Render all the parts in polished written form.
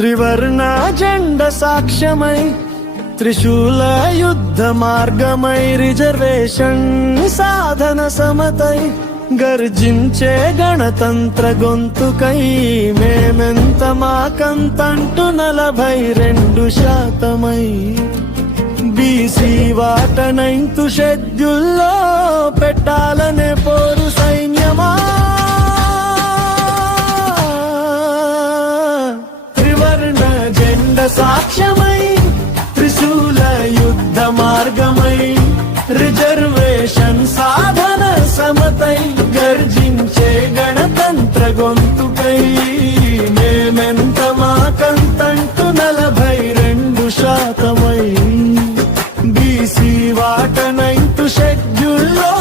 త్రివర్ణ జెండ సాక్ష్యమై త్రిశూల యుద్ధ మార్గమై రిజర్వేషన్ సాధన సమతై గర్జించే గణతంత్ర గొంతుకై మేమెంత మాకంతంటూ 42% బీసీ వాట 9th షెడ్యూల్లో పెట్టాలనే పోరు సైన్యమా త్రివర్ణ జెండ సాక్ష్యమై త్రిశూల యుద్ధ మార్గమై రిజర్వేషన్ సాధన సమతై గర్జించే గణతంత్ర గొంతుకై మేమెంత మాకంతంటూ 42% బీసీ వాట 9th షెడ్యూల్లో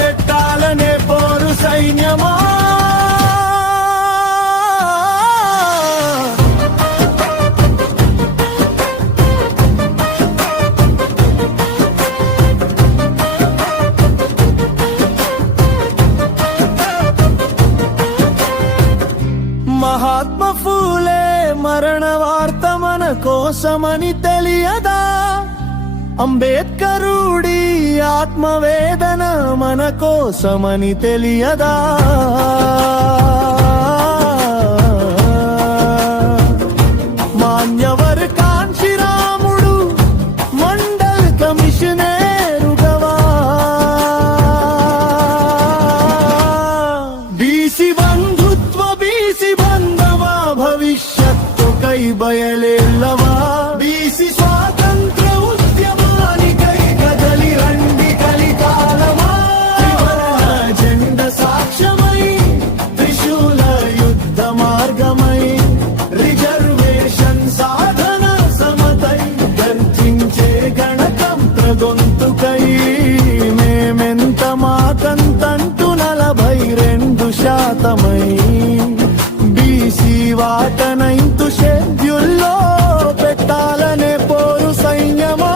పెట్టాలనే పోరు సైన్యమా మహాత్మా ఫూలే మరణ వార్త మన కోసమని తెలియదా అంబేద్కరుడి ఆత్మవేదన మన కోసమని తెలియదా మాన్యవర్ కాంశీరాముడు మండల్ కమిషనరుగవా బీసీ బంధుత్వ బీసీ బంధవా భవిష్యత్తుకై బయలేల్లవా బీసీ స్వాతంత్ర ఉద్యమానికై కదలి రండి కలికాలమా త్రివర్ణ జెండ సాక్ష్యమై త్రిశూల యుద్ధ మార్గమై రిజర్వేషన్ సాధన సమతై గర్జించే గణతంత్ర గొంతుకై మేమెంత మాకంతంటూ 42% బీసీ వాట 9th షెడ్యూల్లో పెట్టాలనే పోరు సైన్యమా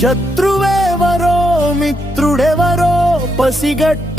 శత్రువెవరో మిత్రుడెవరో పసిగట్ట